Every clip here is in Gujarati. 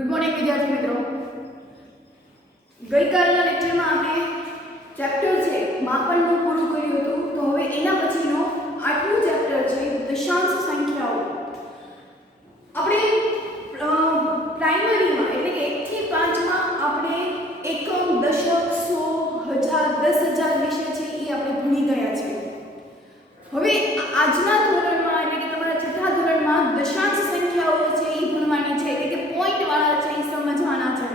ગુડ મોર્નિંગ વિદ્યાર્થી મિત્રો. ગઈકાલના લેક્ચરમાં આપણે ચેપ્ટર છે માપનનું પૂરું કર્યું હતું. તો હવે એના પછીનો 8મું ચેપ્ટર છે દશાંશ સંખ્યાઓ. આપણે પ્રાઇમરીમાં એટલે કે 1 થી 5માં આપણે એકમ, દશક, સો, હજાર, 10,000 વિશે છે એ આપણે ભણી ગયા છે. હવે આજના ધોરણમાં એટલે કે તમારા છઠ્ઠા ધોરણમાં દશાંશ સંખ્યાઓ છે એ ભણવાની છે, એટલે કે પોઈન્ટ વાળા છે એ સમજવાના છે.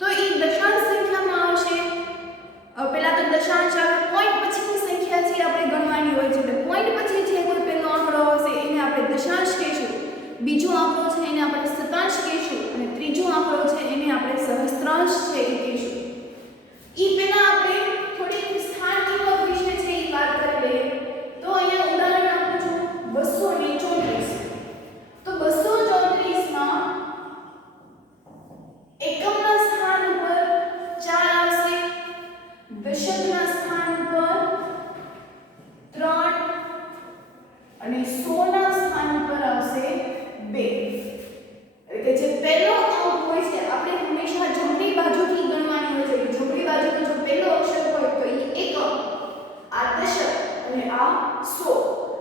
તો એ દશાંશ સંખ્યામાં આવશે પહેલા તો દશાંશ આવે, પોઈન્ટ પછીની સંખ્યા છે આપણે ગણવાની હોય છે. એટલે પોઈન્ટ પછી છે કોઈ પહેલો આંકડો હશે એને આપણે દશાંશ કહીશું, બીજો આંકડો છે એને આપણે શતાંશ કહીશું અને ત્રીજો આંકડો છે એને આપણે સહસ્ત્રાંશ છે એ કહીશું. એ પહેલા આપણે થોડી સ્થાન કિંમત વિશે છે એ વાત કરી લઈએ. તો અહીંયા ઉદાહરણ આપું છું 234. તો 234 માં એકમના સ્થાન ઉપર 4 આવશે, દશકના સ્થાન ઉપર 3 અને 100 ના સ્થાન ઉપર આવશે 2. એટલે કે જે પહેલો અંક હોય છે આપણે હંમેશા જમણી બાજુથી ગણવાની હોય છે. જમણી બાજુનો જો પહેલો અક્ષર હોય તો એ એકમ, આ દશક અને આ 100.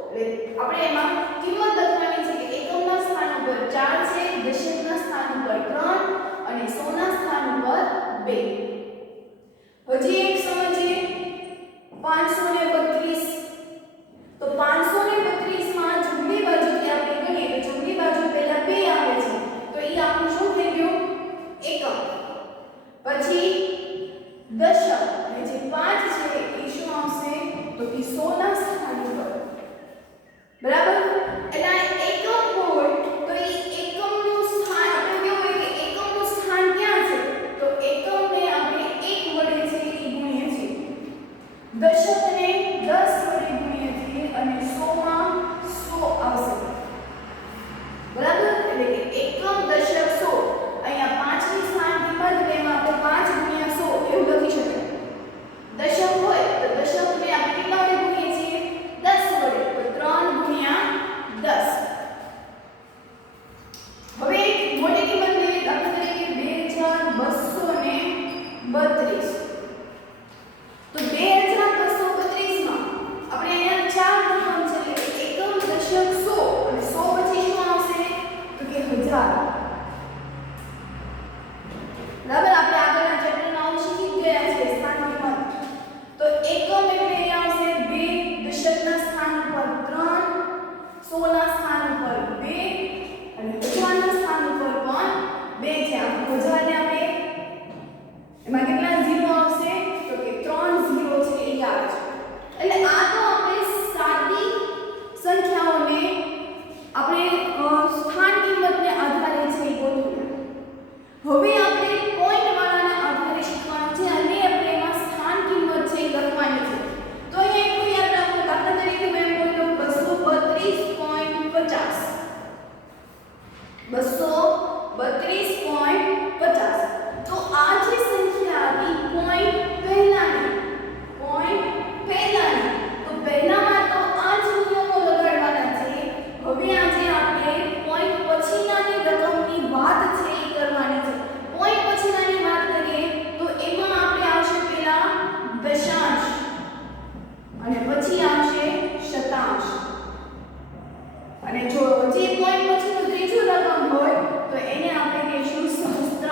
એટલે આપણે એમાં કિંમત લખવાની છે કે એકમના સ્થાન ઉપર 4 છે, દશકના સ્થાન ઉપર 3 અને 100 ના સ્થાન ઉપર 2. હજી એક સમજીએ 532. તો 532 માં જમણી બાજુથી આપણે ગણીએ તો જમણી બાજુ પહેલા 2 આવે છે તો એ આપણું શું થઈ ગયું? એકમ. પછી દશક અને જે 5 છે એ શું આવશે? તો એ 100 ના સ્થાન ઉપર. બરાબર? એટલે આ એકમ હોય તો એ એકમનું સ્થાન આપણે કેવું હોય કે એકમનું સ્થાન ક્યાં છે? તો એકમને આપણે 1 વડે છે એ ગુણીએ છીએ, દશકને 10 વડે ગુણીએ છીએ અને 100 માં 100 આવશે. બરાબર? એટલે કે એકમ, દશક, 100. અહીંયા 5 ની સ્થાન કિંમત લેવા આપણે 5 ગુણ્યા 100 એવું લખી શકાય. દશક હોય તો દશકને આપણે કેટલા વડે ગુણીએ છીએ? 10 વડે. તો 3 ગુણ્યા 10. હવે મોટી કિંમત લઈએ દાખલા તરીકે 2232. તો 2232 માં આપણે અહીંયા 4 નંબર છે એટલે એકમ, દશક, 100 અને 100 પછી શું આવશે? તો કે 1000. બરાબર? આપણે આગળના ચેપ્ટરમાં આવું શીખી ગયા છે સ્થાન કિંમત. તો એકમ એટલે અહીંયા આવશે 2, દશકના સ્થાન ઉપર 3, 100 ના સ્થાન ઉપર 2 અને 1000 ના સ્થાન ઉપર પણ 2 છે. આ 1000 ને આપણે એમાં કેટલા 0 આવશે? તો કે 3 0 છે એ આવે છે. એટલે આ તો આપણે સાદી સંખ્યાઓને આપણે સ્થાન કિંમતને આધારે છે એ ગોઠવ્યું. હવે આપણે પોઈન્ટ વાળાના આધારે શીખવાનું છે અને આપણે એમાં સ્થાન કિંમત છે એ લખવાની છે. તો અહીંયા એટલું યાદ રાખો. દાખલા તરીકે મેં બોલ્યો 232.50. 232.50. તો આ જે સંખ્યા આવી પોઈન્ટ પહેલાની, તો પહેલામાં તો આ જ નિયમો લગાડવાના છે. હવે આજે આપણે પોઈન્ટ પછીનાની રકમની વાત છે એ કરવાની છે. પોઈન્ટ પછીનાની વાત કરીએ તો એમાં આપણે આવશે પહેલા દશાંશ અને પછી આવશે શતાંશ. અને જો જે પોઈન્ટ પછીનું ત્રીજું રકમ હોય તો એને આપણે કહીશું સહસ્ત્રાંશ.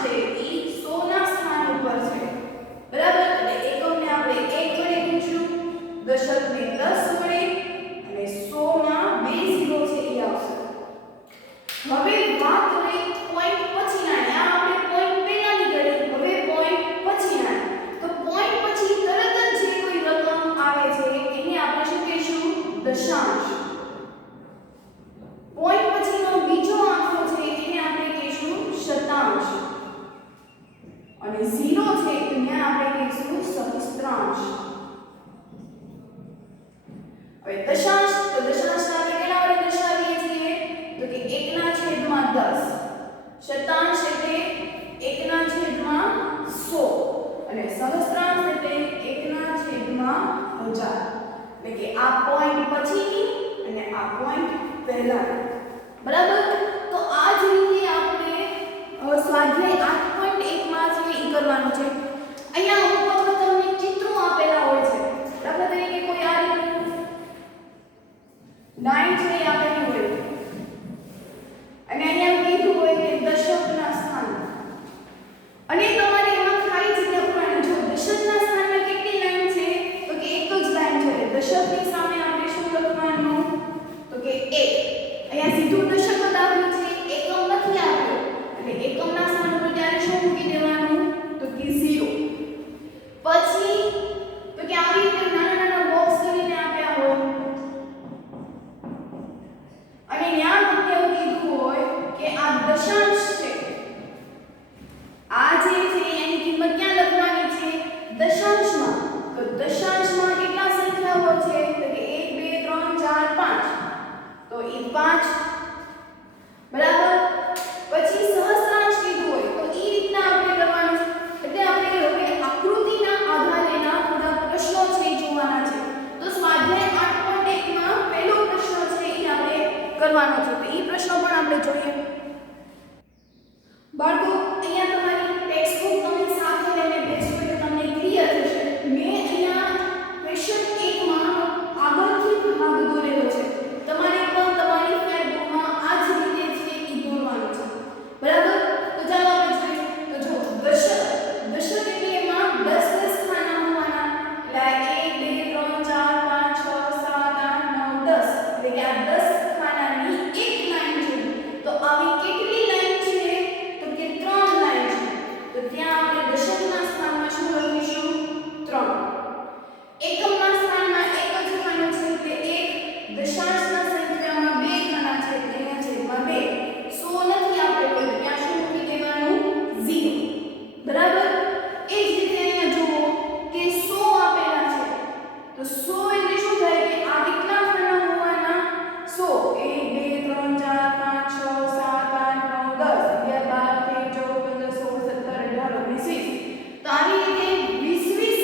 છે એ 100 ના સ્થાન ઉપર છે બરાબર એટલે એકમને આપણે 1 વડે ગુણીશું દશકને 10 વડે અને 100 માં 2 ઝીરો છે એ આવશે હવે વાત કરી પોઈન્ટ પછીના ત્યાં આપણે પોઈન્ટ પહેલાની કરી હવે પોઈન્ટ પછીના તો પોઈન્ટ પછી તરત જ જે કોઈ રકમ આવે છે એને આપણે શું કહીશું દશાંશ પોઈન્ટ પછીનો બીજો આંકડો છે એને આપણે કહીશું શતાંશ અને 0 છે એને આપણે કહીશું સહસ્ત્રાંશ હવે દશાંશ તો દશાંશને આપણે કેના વડે દર્શાવીએ છીએ તો કે 1/10 શતાંશ એટલે 1/100 અને સહસ્ત્રાંશ એટલે 1/1000 એટલે કે આ પોઈન્ટ પછીની અને આ પોઈન્ટ પહેલાની બરાબર તો આ જ રીતે આપણે સ્વાધ્યાય 8.1 માં છે એ કરવાનું છે અહીંયા અમુક વખત તમને ચિત્રો આપેલા હોય છે દાખલા તરીકે કોઈ આ રીતનું લાઈન છે એ આપેલી હોય અને અહીંયા કીધું હોય કે દશકના સ્થાન અને તમારે એમાં ખાલી જગ્યા પૂરવાની જો દશકના સ્થાનમાં કેટલી લાઈન છે તો કે એક જ લાઈન છે દશકની સામે આપણે શું લખવાનું તો કે 1 અહીંયા સીધું દશક બતાવ્યું છે એકમ નથી આપ્યો એટલે એકમના સ્થાન ઉપર ત્યારે શું મૂકી દેવાનું તો કે 0 પછી તો કે આવી રીતે નાના નાના બોક્સ કરીને આપ્યા હોય અને ત્યાં તમને એવું કીધું હોય કે આ દશાંશ છે આ જે છે એની કિંમત ક્યાં લખવાની છે દશાંશમાં તો દશાંશમાં કેટલા સંખ્યાઓ છે તો કે 1 2 3 4 5 તો એ 5 બરાબર પછી સહસ્ત્રાંશ કીધું હોય તો એ રીતના આપણે કરવાનું એટલે આપણે હવે આકૃતિના આધારેના થોડા પ્રશ્નો છે એ જોવાના છે તો સ્વાધ્યાય 8.1 માં પહેલો પ્રશ્ન છે એ આપણે કરવાનો છે તો એ પ્રશ્નો પણ આપણે જોઈએ બાળકો અહીંયા તમારી ટેક્સ્ટ બુક તમે સાથે લઈને બેસો એટલે તમને ક્લિયર થશે મેં અહીંયા ક્વેશ્ચન 1 માં આગળથી ભાગ દોરેલો છે તમારે પણ તમારી ફ્લેટ બુકમાં આ જ રીતે છે એ દોરવાનું છે બરાબર તો ચાલો આપણે જોઈએ તો જો દશક એટલે એમાં 10 ખાના હોવાના એટલે 1 2 3 4 5 6 7 8 9 10 એટલે કે આ 10 ખાનાની એક લાઈન છે તો આવી કેટલી લાઈન છે તો કે 3 લાઈન છે તો ત્યાં આપણે દશકના સ્થાનમાં શું લખીશું 3 એકમના સ્થાનમાં એક જ ખાનું છે એટલે 1 દશાંશના સંખ્યામાં 2 ખાના છે એટલે અહીંયા છેદમાં 2 100 નથી આપેલો એટલે ત્યાં શું મૂકી દેવાનું 0 બરાબર એ જ રીતે અહીંયા જુઓ કે 100 આપેલા છે તો 100 એટલે શું થાય કે આ કેટલા ખાના હોવાના 100 1 2 3 4 5 6 7 8 9 10 11 12 13 14 15 16 17 18 19 20 તો આવી રીતે 20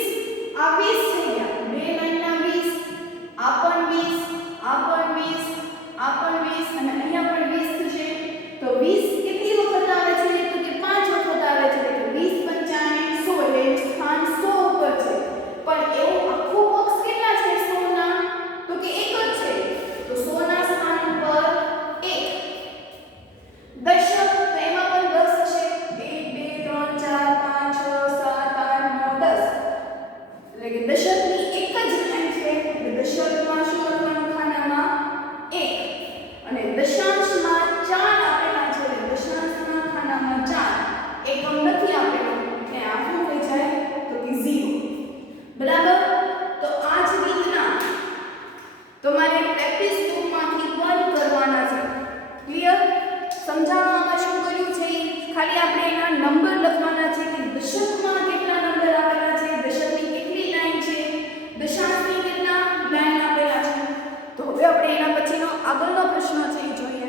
આ 20 થઈ ગયા બે લાઈનના 20 આ પણ 20 આ પણ 20 આ પણ 20 અને અહીંયા પણ 20 થશે તો 20 કેટલી વખત આવે છે તો કે 5 વખત આવે છે એટલે 20 25 100 એટલે સ્થાન 100 ઉપર છે પણ એવું આખું બોક્સ કેટલા છે 100 ના તો કે એક જ છે તો 100 ના સ્થાન ઉપર 1 દશક તો એમાં પણ 10 હશે 1 2 3 4 5 6 7 8 9 10 એટલે કે દશકની એક જ લાઈન છે એટલે દશકમાં શું લખવાનું ખાનામાં 1 અને દશાંશમાં 4 આપેલા છે એટલે દશાંશના ખાનામાં 4 એકમ નથી આપેલો એટલે આ શું થઈ જાય તો કે 0 બરાબર તો આ જ રીતના તમારે પ્રેક્ટિસ બુકમાંથી પણ કરવાના છે ક્લિયર સમજાવવામાં શું કર્યું છે ખાલી આપણે એના નંબર લખવાના છે કે દશકમાં કેટલા નંબર આપેલા છે દશકની કેટલી લાઈન છે દશાંશની કેટલા લાઈન આપેલા છે તો હવે આપણે એના પછીનો આગળનો પ્રશ્ન છે એ જોઈએ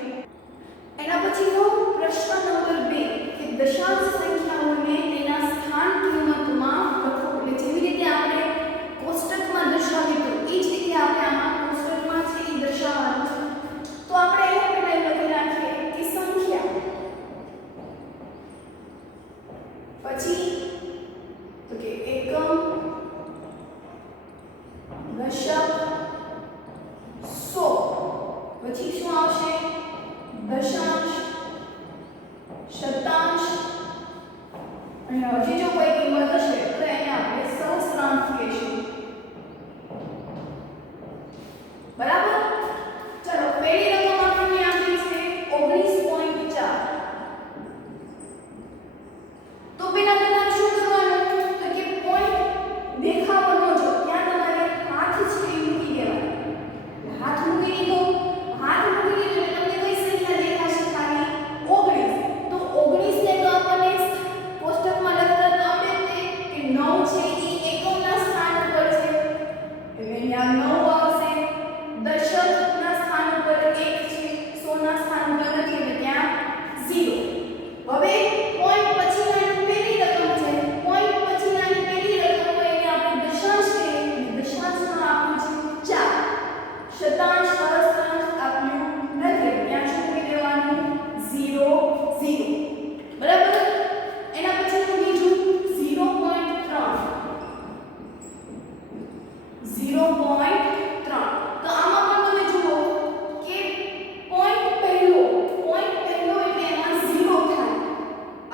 એના પછીનો પ્રશ્ન નંબર 2 કે દશાંશ સંખ્યાઓને તેના સ્થાન કિંમતમાં લખો એટલે જેવી રીતે આપણે કોષ્ટકમાં દર્શાવ્યું હતું એ જ રીતે આપણે આમાં કોષ્ટકમાં છે એ દર્શાવવાનું છે તો આપણે અહીંયા પહેલા લખી રાખીએ કે સંખ્યા પછી અને હજી જો કોઈ કિંમત હશે તો એને આપણે સહસ્ત્રાંક કહીશું. બરાબર. ચલો પહેલી રકમ આપણને આપી છે 19.4. તો પેલા તમારે શું કરવાનું તો કે પોઈન્ટ દેખાવાનો જો ત્યાં તમારે હાથ છે એ મૂકી દેવાનો. હાથ મૂકી દીધો, હાથ મૂકી દીધો એટલે તમને કઈ સંખ્યા દેખાશે ખાલી 19. તો 19 ને તો આપણને કોષ્ટકમાં લખતા તો આવડે જ કે 9 છે એ એકમના સ્થાન ઉપર છે એટલે અહીંયા 9 આવશે. દશકના સ્થાન ઉપર 1 છે, 100 ના સ્થાન ઉપર નથી એટલે ત્યાં 0. હવે પોઈન્ટ પછીનાની પહેલી રકમ છે, પોઈન્ટ પછીનાની પહેલી રકમ હોય એને આપણે દશાંશ કહીએ. દશાંશમાં આપ્યું છે 4. શતાંશ સહસ્ત્રાંશ આપ્યું નથી, ત્યાં શું મૂકી દેવાનું 0 0. બરાબર. એના પછીનું બીજું 0.3. 0.3. તો આમાં પણ તમે જુઓ કે પોઈન્ટ પહેલો એટલે એમાં 0 થાય.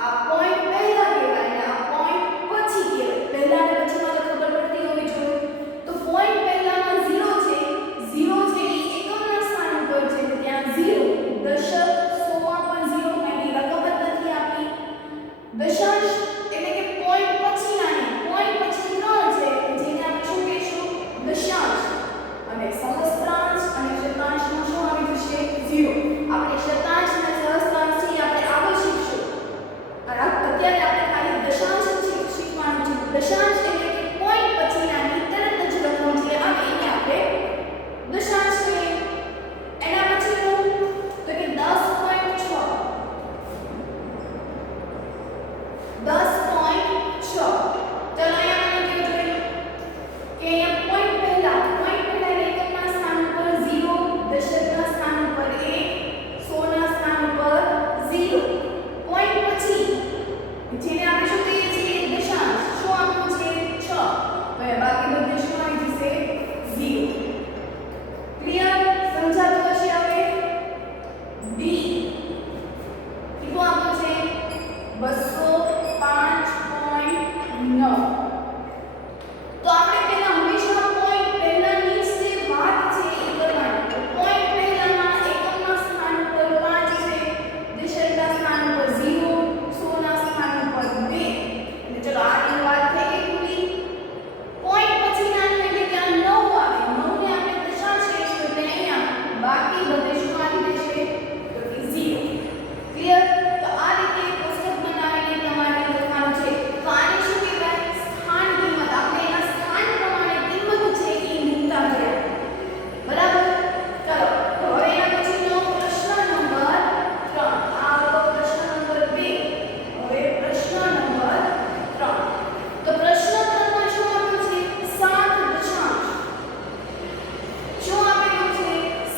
આ પોઈન્ટ પહેલા કહેવાય અને આ પોઈન્ટ પછી કહેવાય. પહેલા અને પછીમાં તો ખબર પડતી હોવી જોઈએ. તો પોઈન્ટ પહેલામાં 0 છે, 0 છે એ એકમના સ્થાન ઉપર છે એટલે ત્યાં 0. દશક 100 માં પણ 0 એની રકમ જ નથી આપી. દશાંશ એટલે કે પોઈન્ટ પછીનાની, પોઈન્ટ પછી 3 છે જેને આપણે શું કહીશું દશાંશ. અને સહસ્ત્રાંશ અને શતાંશમાં શું આવી જશે 0. આપણે શતાંશ અને સહસ્ત્રાંશ છે આપણે આગળ શીખશું. અત્યારે આપણે ખાલી દશાંશ શીખવાનું છે. દશાંશ એટલે કે પોઈન્ટ પછીનાની તરત જ રકમ જે આવે એને આપણે દશાંશ કહીએ. એના પછીનું તો કે 10.6. 10.6. ચલો અહીંયા મને કેવું જોઈએ કે અહીંયા પોઈન્ટ પહેલા એકમના સ્થાન ઉપર 0, દશકના સ્થાન ઉપર 1, 100 ના સ્થાન ઉપર 0. પોઈન્ટ પછી જેને આપણે શું કહીએ છીએ દશાંશ, શું આપ્યું છે 6. તો એ બાકી બધું શું આવી જશે 0. ક્લિયર? સમજાતું હશે હવે? ડી કેટલું આપ્યું છે 205.9. તો આપણે પહેલા હંમેશા પોઈન્ટ પહેલાની જ જે વાત છે એ કરવાની. તો પોઈન્ટ પહેલામાં એકમના સ્થાન ઉપર 5 છે, દશકના સ્થાન ઉપર 0, 100 ના સ્થાન ઉપર 2. એટલે ચલો આની વાત થઈ ગઈ પૂરી. પોઈન્ટ પછીનાની એટલે ત્યાં 9 આવે. 9 ને આપણે દશાંશ કહીશું એટલે અહીંયા બાકી બધે શું આવી જશે તો કે 0. ક્લિયર? તો આ રીતે કોષ્ટક બનાવીને તમારે લખવાનું છે. તો આને શું કહેવાય સ્થાન કિંમત. આપણે એના સ્થાન પ્રમાણે કિંમત છે એ મૂકતા ગયા. બરાબર. ચલો તો હવે એના પછીનો પ્રશ્ન નંબર 3. આ હતો પ્રશ્ન નંબર 2. હવે પ્રશ્ન નંબર 3. તો પ્રશ્ન 3 માં શું આપ્યું છે 7 દશાંશ. શું આપેલું છે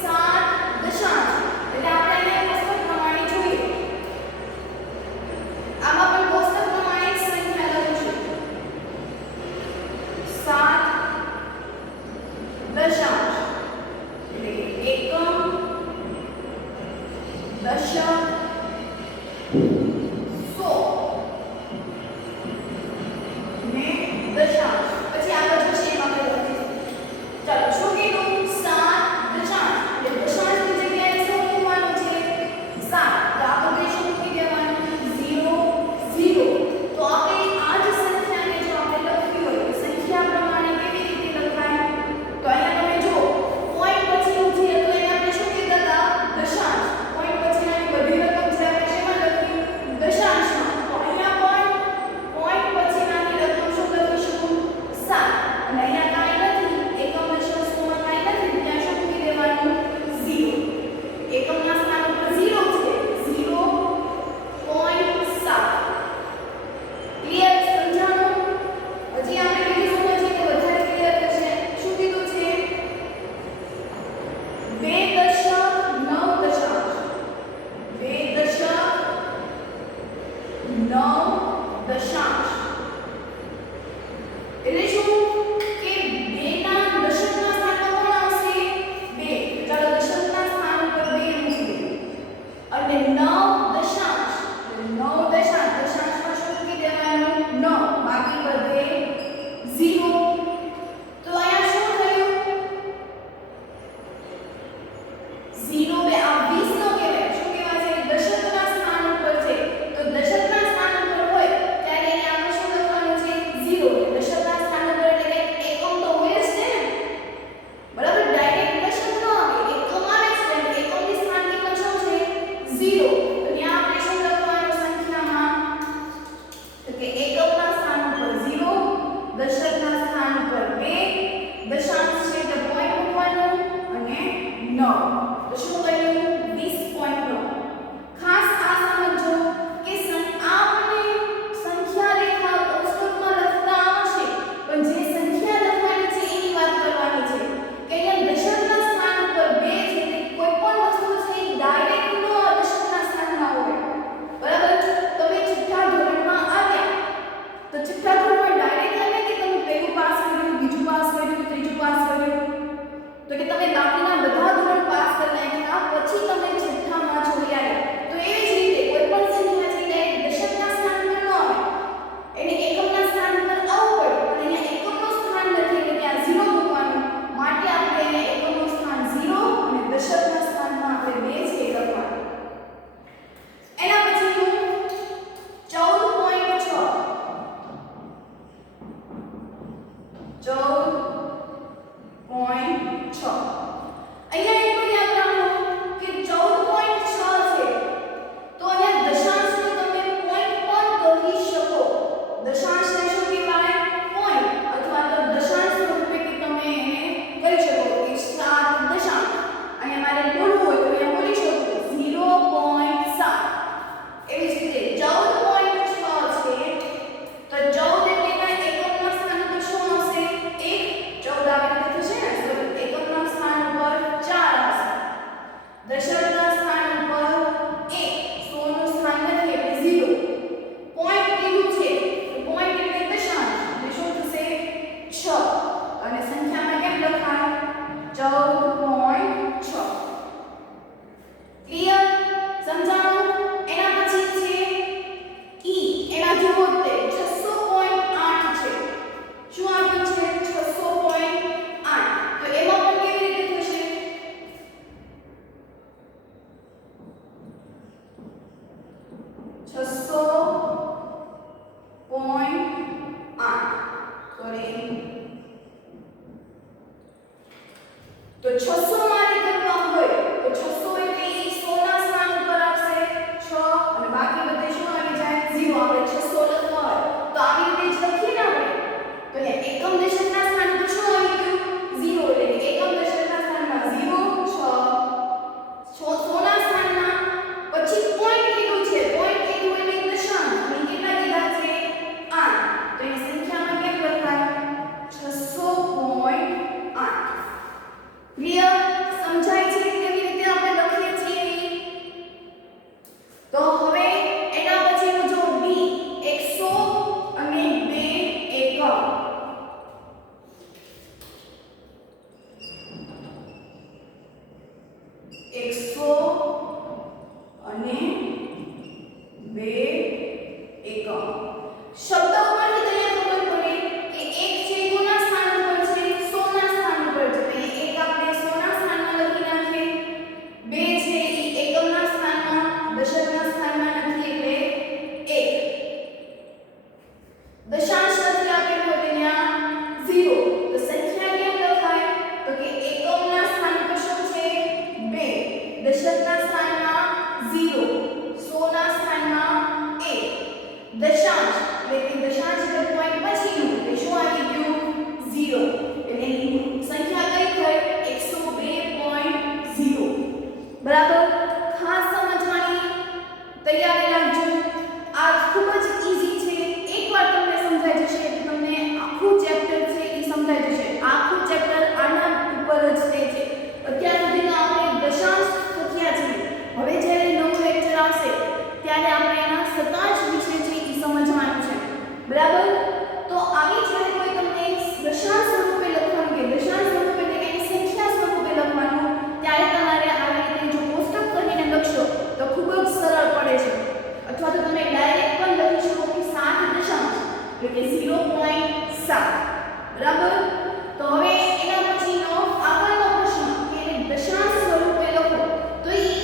7 દશાંશ. એટલે આપણે એને કોષ્ટક પ્રમાણે જોઈએ. આમાં પણ કોષ્ટક પ્રમાણે જ સંખ્યા લખીશું. 7 દશાંશ એટલે એકમ, દશક, 100 ને દશાંશ. પછી આગળ જશે એમાં આપણે લખીશું. ચાલો શું કીધું 7 દશાંશ એટલે દશાંશની જગ્યાએ શું મૂકવાનું છે 7. તો આ બધે શું મૂકી દેવાનું 0 0. તો આપણે આ જ સંખ્યાને જો આપણે લખવી હોય તો સંખ્યા પ્રમાણે કેવી રીતે લખાય તો અહીંયા તમે જો પોઈન્ટ પછીનું છે તો એને આપણે શું કહેતા હતા દશાંશ. પોઈન્ટ પછીનાની બધી રકમ છે આપણે શેમાં લખી તો 600 મારે કરવા હોય તો 600 એટલે ઈ 100 ના સ્થાન ઉપર આવશે 6 અને બાકી બધે શું આવી જાય 0 આપણે 600 લખવા હોય તો આવી રીતે જ લખીએ ને આપણે તો એકમ દશકના સ્થાન પર શું આવી ગયું 0 એટલે કે એકમ દશકના સ્થાનમાં 0 6 100 ના સ્થાનમાં પછી પોઈન્ટ લીધું છે પોઈન્ટ લીધું એટલે દશાંશ અને કેટલા લીધા છે 8 તો એની સંખ્યામાં કેમ લખાય 600.8 ક્લિયર સમજાય છે કેવી રીતે આપણે લખીએ છીએ તો હવે એના પછીનું જો b 100 અને 2 એકમ 100 અને 2 એકમ શબ્દ ઉપરથી તમને ખબર પડે કે એક છે કોના સ્થાન પર છે 100 ના સ્થાન પર છે તો એક આપણે 100 ના સ્થાનમાં લખી નાખીએ 2 છે ઈ એકમના સ્થાનમાં દશકના સ્થાનમાં નથી એટલે 1 દશાંશ નથી આપેલું એટલે ત્યાં 0 તો સંખ્યા કેમ લખાય તો કે એકમના સ્થાન પર શું છે 2 દશકના સ્થાનમાં 0 100 ના સ્થાનમાં 1 દશાંશ એટલે કે દશાંશ એટલે પોઈન્ટ પછીનું એટલે શું આવી ગયું 0 એટલે એની સંખ્યા કઈ થઈ 102.0 બરાબર ખાસ સમજવાની તૈયારી રાખજો આ ખૂબ જ ઈઝી છે એકવાર તમને સમજાઈ જશે એટલે તમને આખું ચેપ્ટર છે એ સમજાઈ જશે આખું ચેપ્ટર આના ઉપર જ છે અત્યાર સુધીના આપણે દશાંશ શીખ્યા છે હવે જ્યારે નવું લેક્ચર આવશે ત્યારે આપણે એના શતાંશ વિશે છે એ સમજવાનું છે બરાબર તો આવી જ્યારે કોઈ તમને દશાંશ સ્વરૂપે લખવાનું કે દશાંશ સ્વરૂપે એટલે કે એની સંખ્યા સ્વરૂપે લખવાનું ત્યારે તમારે આવી રીતે જો કોષ્ટક કરીને લખશો તો ખૂબ જ સરળ પડે છે અથવા તો તમે ડાયરેક્ટ પણ લખી શકો કે 7 દશાંશ એટલે કે 0.7 બરાબર તો હવે એના પછીનો આગળનો પ્રશ્ન કે એને દશાંશ સ્વરૂપે લખો તો ઈ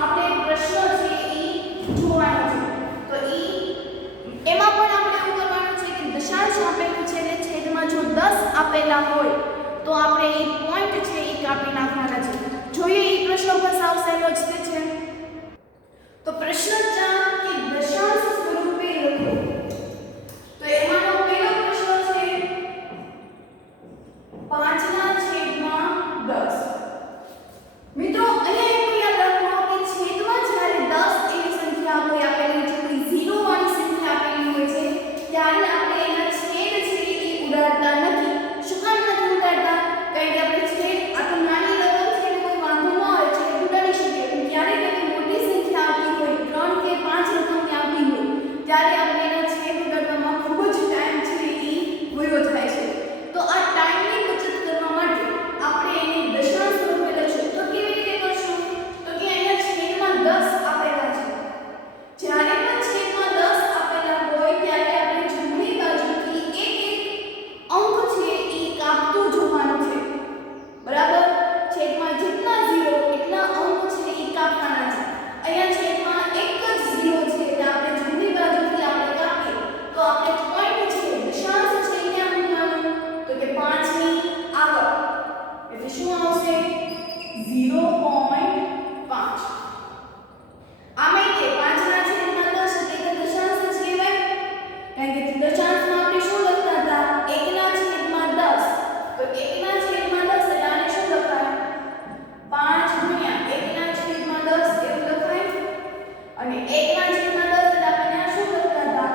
આપણે પ્રશ્ન છે ઈ જોવાનો છે તો ઈ એમાં પણ આપણે એવું કરવાનું છે કે દશાંશ આપેલું છે એટલે છેદમાં જો 10 આપેલા હોય તો આપણે ઈ પોઈન્ટ છે ઈ કાપી નાખવાના છે જોઈએ ઈ પ્રશ્ન પર સાવ સહેલો જ છે તો પ્રશ્ન 4 કે દશાંશ સ્વરૂપે લખો તો એમાંનો પહેલો પ્રશ્ન છે 5/10 મિત્રો અહીંયા એક યાદ રાખો કે છેદમાં જ્યારે 10 એવી સંખ્યા કોઈ આપેલી છે કોઈ 0 વાળી સંખ્યા આપેલી હોય છે ત્યારે આપણે એના છેદ છે એ ઉડાડતા નથી શું કામ નથી ઉડાડતા કારણ કે આપણે છેદ આ તો નાની રકમ છે એટલે કોઈ વાંધો ન આવે છે ઉડાડી શકીએ પણ ક્યારેક એવી મોટી સંખ્યા આવતી હોય 3 કે 5 રકમની આવતી હોય ત્યારે આપણે એના છેદ ઉડાડવામાં ખૂબ જ ટાઈમ છે એ વયો જાય છે તો આ ટાઈમની બચત કરવા માટે આપણે એને દશાંશ સ્વરૂપે લખશું તો કેવી રીતે કરશું તો કે અહીંયા છેદમાં 10 આપેલા છે જ્યારે પણ છેદમાં 10 આપેલા હોય ત્યારે આપણે જમણી બાજુથી એક અંક છે એ કાપતું જોવાનું છે બરાબર છેદમાં જેટલા 0 એટલા અંક છે એ કાપવાના છે અહીંયા છેદમાં એક જ 0 છે એટલે આપણે જમણી બાજુથી આપણે કાપીએ તો આપણે પોઈન્ટ છે દશાંશ છે ક્યાં મૂકવાનું તો કે 5 ની આગળ એટલે શું આવશે 0.5 આમે કે 5 ના છેદમાં 10 એટલે કે દશાંશ જ કહેવાય કારણ કે દશાંશમાં આપણે શું લખતા હતા 1 ના છેદમાં 10 તો 1 ના છેદમાં 10 એટલે આને શું લખાય 5 ગુણ્યા 1 ના છેદમાં 10 એવું લખાય અને 1 ના છેદમાં 10 એટલે આપણે આ શું લખતા હતા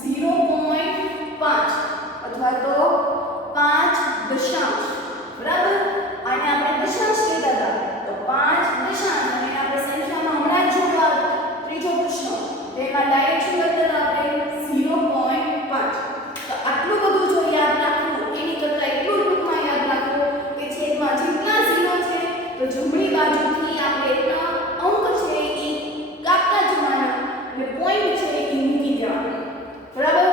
0.5 અથવા તો 5 દશાંશ બરાબર આને આપણે દશાંશ કહેતા હતા તો 5 દશાંશ અને આપણે સંખ્યામાં હમણાં જ જોવા ત્રીજો પ્રશ્ન તેમાં ડાયરેક્ટ શું લખતા હતા આપણે 0.5 તો આટલું બધું જો યાદ રાખવું એની કરતાં એટલું ટૂંકમાં યાદ રાખવું કે છેદમાં જેટલા 0 છે તો જમણી બાજુથી આપણે એટલા અંક છે એ કાપતા જવાના અને પોઈન્ટ છે એ મૂકી દેવાના બરાબર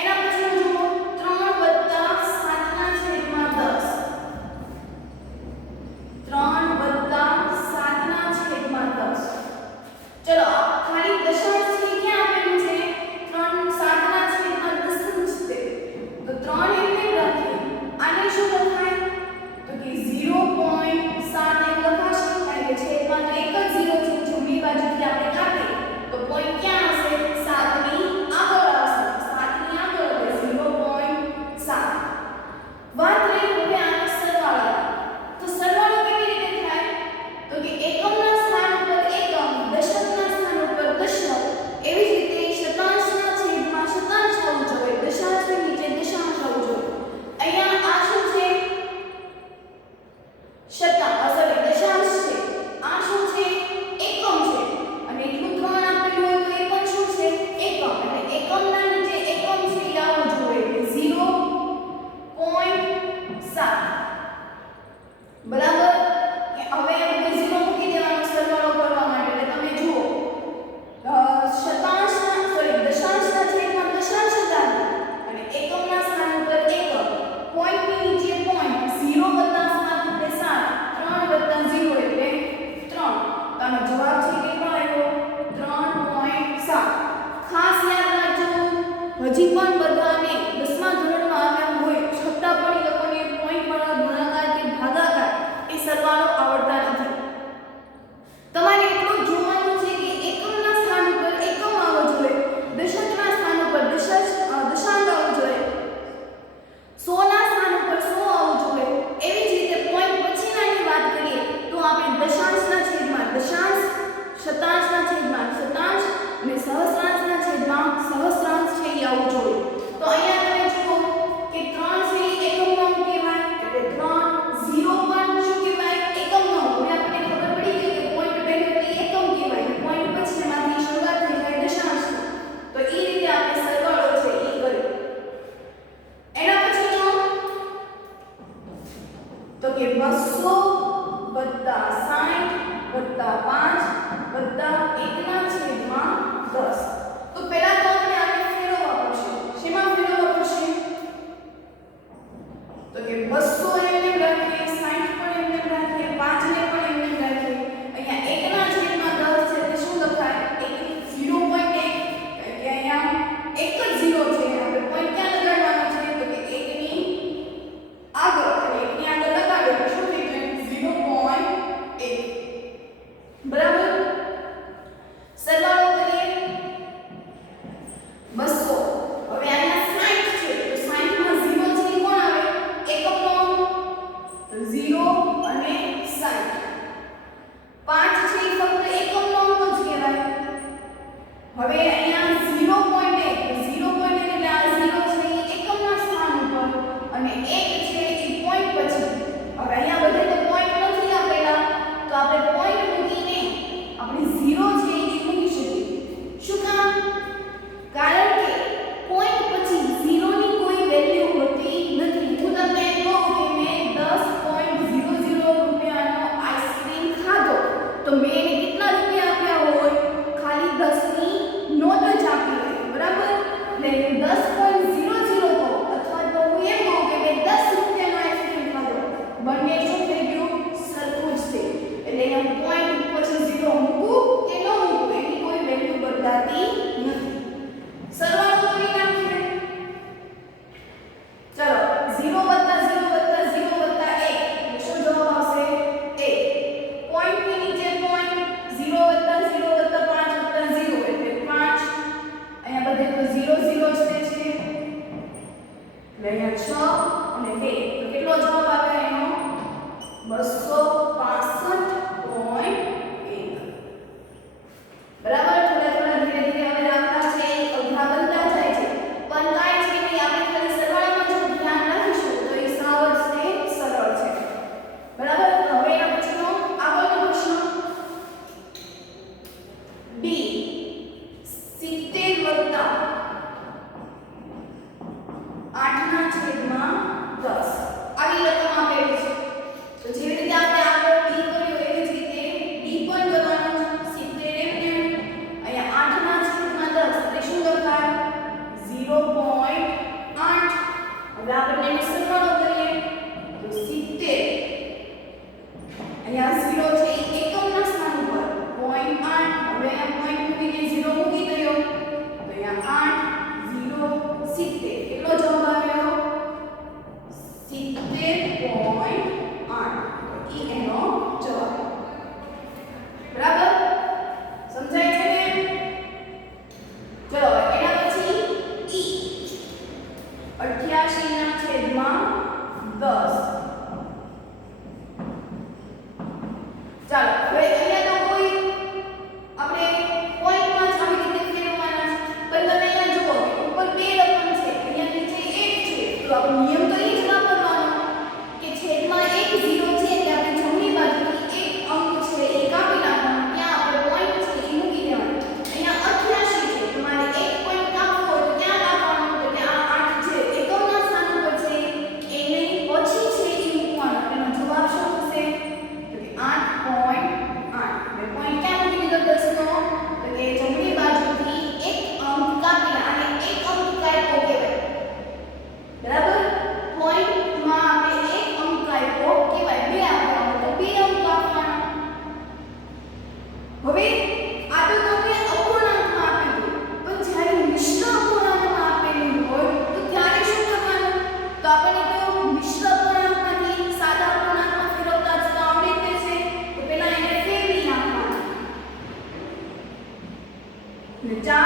એના પછી જુઓ 3 + 7 ના છેદમાં 10 3 + 7 ના છેદમાં 10 ચલો ખાલી દશાંશ હજી પણ બધાને 10મા ધોરણમાં આવ્યા હોય છતાં પણ એ લોકોને પોઈન્ટ વાળા ગુણાકાર કે ભાગાકાર એ સરવાળો આવડતા નથી. તમારે એટલું જ જોવાનું છે કે એકમના સ્થાન ઉપર એકમ આવવો જોઈએ, દશકના સ્થાન ઉપર દશાંક આવવો જોઈએ, 100 ના સ્થાન ઉપર 100 આવવું જોઈએ. એવી જ રીતે પોઈન્ટ પછીનાની વાત કરીએ તો આપણે દશાંશના છેદમાં દશાંશ, શતાંશના છેદમાં શતાંશ અને સહસ્રાંશના છેદમાં સહસ્રાંશ છે એ આવવું જોઈએ.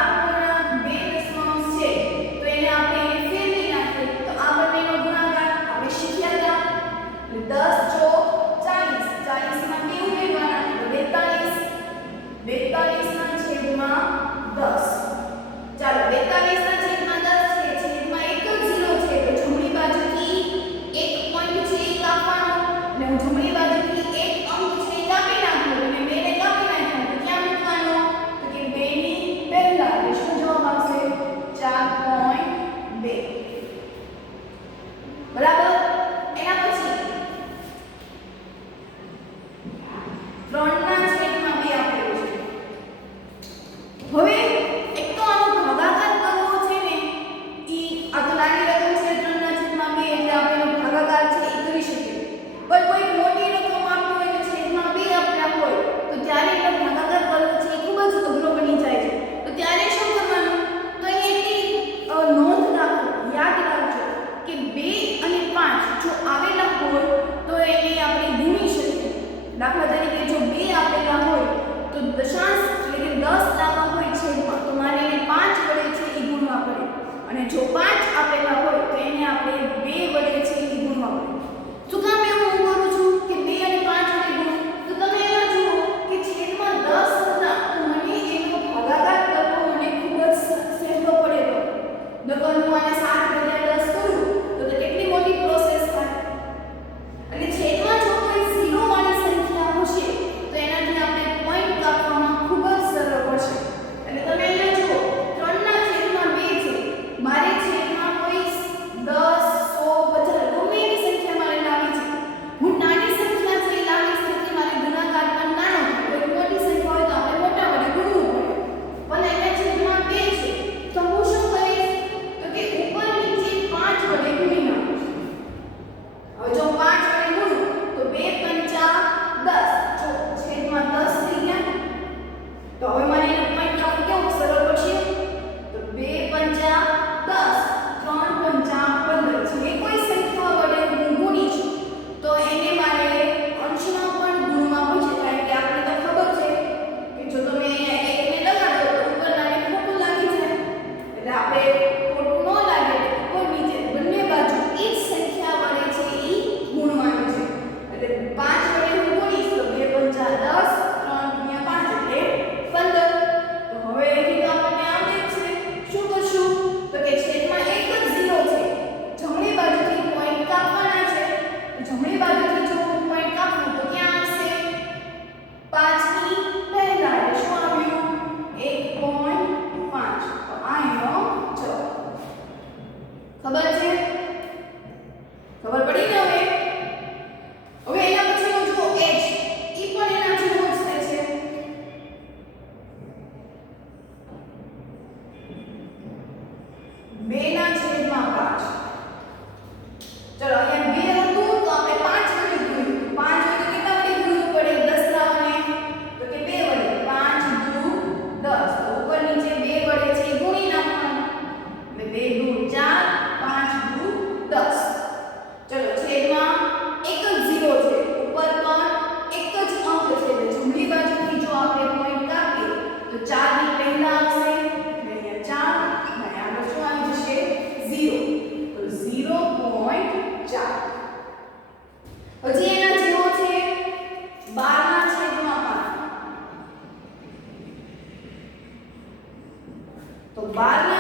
4.2 છે તો એને આપણે ફેરવી નાખીએ તો આ બંનેનો ગુણાકાર આપણે શીખ્યા હતા 10 ચોક 40 40 માં કેવું લેવાના તો 42 ના છેદમાં 10 ચાલો 42 ના છેદમાં 10 છે છેદમાં એક જ 0 છે તો જમણી બાજુથી એક પોઈન્ટ છે એ કાપવાનો અને હું જમણી બાજુથી એક અંક છે એ કાપી નાખું અને 2 ને કાપી નાખ્યો તો ક્યાં મૂકવાનો તો કે 2 ની પહેલા એટલે શું જવાબ આવશે 4.2 બરાબર એના પછી 3 ના છેદમાં 2 આપેલું છે હવે એક તો આનો ભાગાકાર કરવો છે ને ઈ આ તો નાની રકમ છે 3 ના છેદમાં 2 એટલે આપણે એનો ભાગાકાર છે એ કરી શકીએ પણ કોઈ મોટી રકમ આપી હોય અને છેદમાં 2 આપ્યા હોય તો ત્યારે એનો ભાગાકાર કરવો છે એ ખૂબ જ અઘરો બની જાય છે તો ત્યારે શું કરવાનું તો અહીંયાથી નોંધ રાખો યાદ રાખજો કે 2 અને 5 જો આવેલા હોય તો એને આપણે ગુણી શકીએ દાખલા તરીકે જો 2 આપેલા હોય તો દશાંશ એટલે કે 10 લાવવા હોય છેદમાં તો મારે એને 5 વડે છે એ ગુણવા પડે અને જો 5 આપેલા હોય તો એને આપણે 2 વડે છે એ ગુણવા પડે શું કામ એવું હું કરું છું કે 2 અને 5 વડે ગુણ તો તમે એમાં જુઓ કે છેદમાં 10 હતા તો મને એનો ભાગાકાર કરવો મને ખૂબ જ સહેલો પડે નકર હું આને 7 વડે 10 કરું તો કેટલી મોટી પ્રોસેસ થાય અને છેદમાં જો કોઈ 0 વાળી સંખ્યા હશે તો એનાથી આપણે પોઈન્ટ કાપવામાં ખૂબ જ સરળ પડશે એટલે તમે અહીંયા જુઓ 3 ના છેદમાં 2 છે મારે છેદમાં કોઈ 10 100 50 ગમે એવી સંખ્યા મારે લાવી છે હું નાની સંખ્યા છે એ લાવીશ તો મારે ગુણાકાર પણ નાનો થાય કોઈ મોટી સંખ્યા હોય તો આપણે મોટા વડે ગુણવું પડે પણ અહીંયા છેદમાં 2 છે તો હું શું કરીશ તો કે ઉપર નીચે 5 વડે ગુણી નાખીશ હવે જો 5 વડે ગુણું તો 2 પંચા 10 જો છેદમાં 10 થઈ ગયા તો હવે મને એનો પોઈન્ટ કાપવું કેવું સરળ પડશે તો 2 પંચા 10 3 પંચા 15 જે કોઈ સંખ્યા વડે હું ગુણી છું તો એને મારે અંશમાં પણ ગુણવા પડશે કારણ કે આપણે તો ખબર છે કે જો તમે અહીંયા 1 ને લગાડો તો ઉપરનાને ખોટું લાગી જાય એટલે આપણે ખોટું ન લાગે ઉપર નીચે બંને બાજુ એ જ સંખ્યા વડે છે એ ગુણવાનું છે એટલે 5 વડે હું ગુણીશ તો 2 પંચા 10 3 ગુણ્યા 5 એટલે 15 તો હવે અહીંથી તો આપણને આવડે જ છે શું કરશું તો કે છેદમાં એક જ 0 છે જમણી બાજુથી પોઈન્ટ કાપવાના છે તો જમણી બાજુથી જો હું પોઈન્ટ કાપું તો ક્યાં આવશે 5 ની પહેલા એટલે શું આવ્યું 1.5 તો આ એનો જવાબ ખબર છે ખબર પડી ને હવે એના પછીનો જો h ઈ પણ એના જેવો જ છે 2 ના છેદમાં 5 ચલો અહીંયા 2 હતું તો આપણે 5 વડે ગુણ્યું 5 વડે કેટલા વડે ગુણવું પડે 10 લાવવાને તો કે 2 વડે 5 દુ 10 તો ઉપર નીચે 2 વડે છે એ ગુણી નાખવાનું એટલે 2 દુ 4 5 દુ 10 ચલો છેદમાં એક જ 0 છે ઉપર પણ એક જ અંક છે એટલે જમણી બાજુથી જો આપણે પોઈન્ટ કાપીએ તો 4 ની પહેલા આવશે એટલે અહીંયા 4 અને આગળ શું આવી જશે 0 તો 0.4 હજી એના જેવો છે 12 ના છેદમાં 5 તો 12